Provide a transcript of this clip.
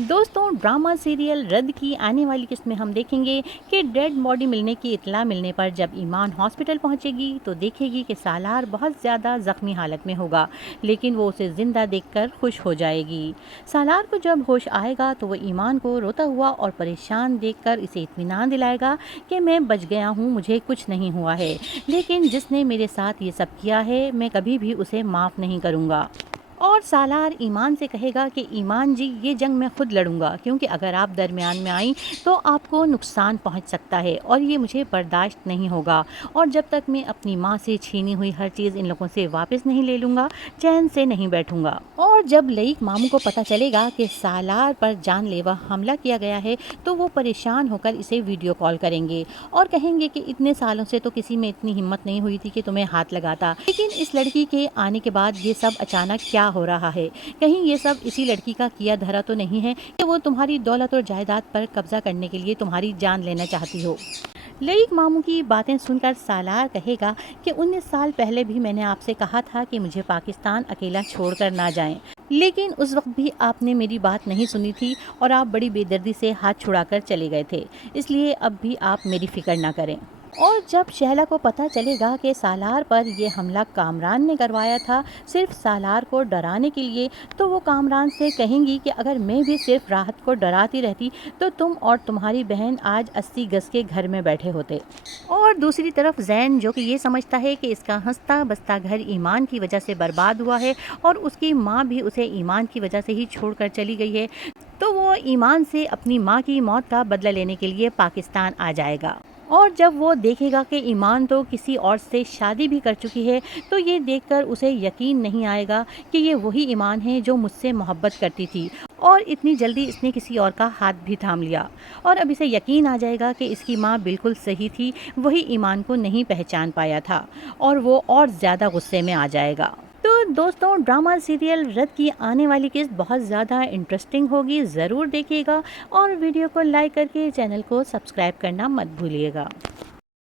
दोस्तों, drama serial रद्द की आने वाली किस्त में हम देखेंगे कि डेड बॉडी मिलने की इत्तला मिलने पर जब ईमान हॉस्पिटल पहुंचेगी तो देखेगी कि सालार बहुत ज़्यादा ज़ख्मी हालत में होगा, लेकिन वो उसे ज़िंदा देखकर खुश हो जाएगी। सालार को जब होश आएगा तो वो ईमान को रोता हुआ और परेशान देखकर इसे इत्मीनान दिलाएगा कि मैं बच गया हूँ, मुझे कुछ नहीं हुआ है, लेकिन जिसने मेरे साथ ये सब किया है मैं कभी भी उसे माफ़ नहीं करूँगा। और सालार ईमान से कहेगा कि ईमान जी, ये जंग मैं खुद लड़ूंगा, क्योंकि अगर आप दरमियान में आई तो आपको नुकसान पहुंच सकता है और ये मुझे बर्दाश्त नहीं होगा। और जब तक मैं अपनी माँ से छीनी हुई हर चीज़ इन लोगों से वापस नहीं ले लूँगा, चैन से नहीं बैठूंगा। और जब लईक मामू को पता चलेगा कि सालार पर जानलेवा हमला किया गया है तो वो परेशान होकर इसे वीडियो कॉल करेंगे और कहेंगे कि इतने सालों से तो किसी में इतनी हिम्मत नहीं हुई थी कि तुम्हें हाथ लगाता, लेकिन इस लड़की के आने के बाद ये सब अचानक क्या हो रहा है? कहीं ये सब इसी लड़की का किया धरा तो नहीं है कि वो तुम्हारी दौलत और जायदाद पर कब्जा करने के लिए तुम्हारी जान लेना चाहती हो? लईक मामू की बातें सुनकर सालार कहेगा कि 19 साल पहले भी मैंने आपसे कहा था कि मुझे पाकिस्तान अकेला छोड़कर ना जाएं, लेकिन उस वक्त भी आपने मेरी बात नहीं सुनी थी और आप बड़ी बेदर्दी से हाथ छुड़ाकर चले गए थे, इसलिए अब भी आप मेरी फिक्र ना करें। और जब शहला को पता चलेगा कि सालार पर यह हमला कामरान ने करवाया था सिर्फ सालार को डराने के लिए, तो वो कामरान से कहेंगी कि अगर मैं भी सिर्फ राहत को डराती रहती तो तुम और तुम्हारी बहन आज 80 गज के घर में बैठे होते। और दूसरी तरफ जैन, जो कि ये समझता है कि इसका हंसता बसता घर ईमान की वजह से बर्बाद हुआ है और उसकी माँ भी उसे ईमान की वजह से ही छोड़कर चली गई है, तो वो ईमान से अपनी माँ की मौत का बदला लेने के लिए पाकिस्तान आ जाएगा। और जब वो देखेगा कि ईमान तो किसी और से शादी भी कर चुकी है, तो ये देखकर उसे यकीन नहीं आएगा कि ये वही ईमान है जो मुझसे मोहब्बत करती थी और इतनी जल्दी इसने किसी और का हाथ भी थाम लिया। और अब इसे यकीन आ जाएगा कि इसकी माँ बिल्कुल सही थी, वही ईमान को नहीं पहचान पाया था, और वो और ज़्यादा गुस्से में आ जाएगा। तो दोस्तों, ड्रामा सीरियल रद्द की आने वाली किस्त बहुत ज़्यादा इंटरेस्टिंग होगी, ज़रूर देखिएगा और वीडियो को लाइक करके चैनल को सब्सक्राइब करना मत भूलिएगा।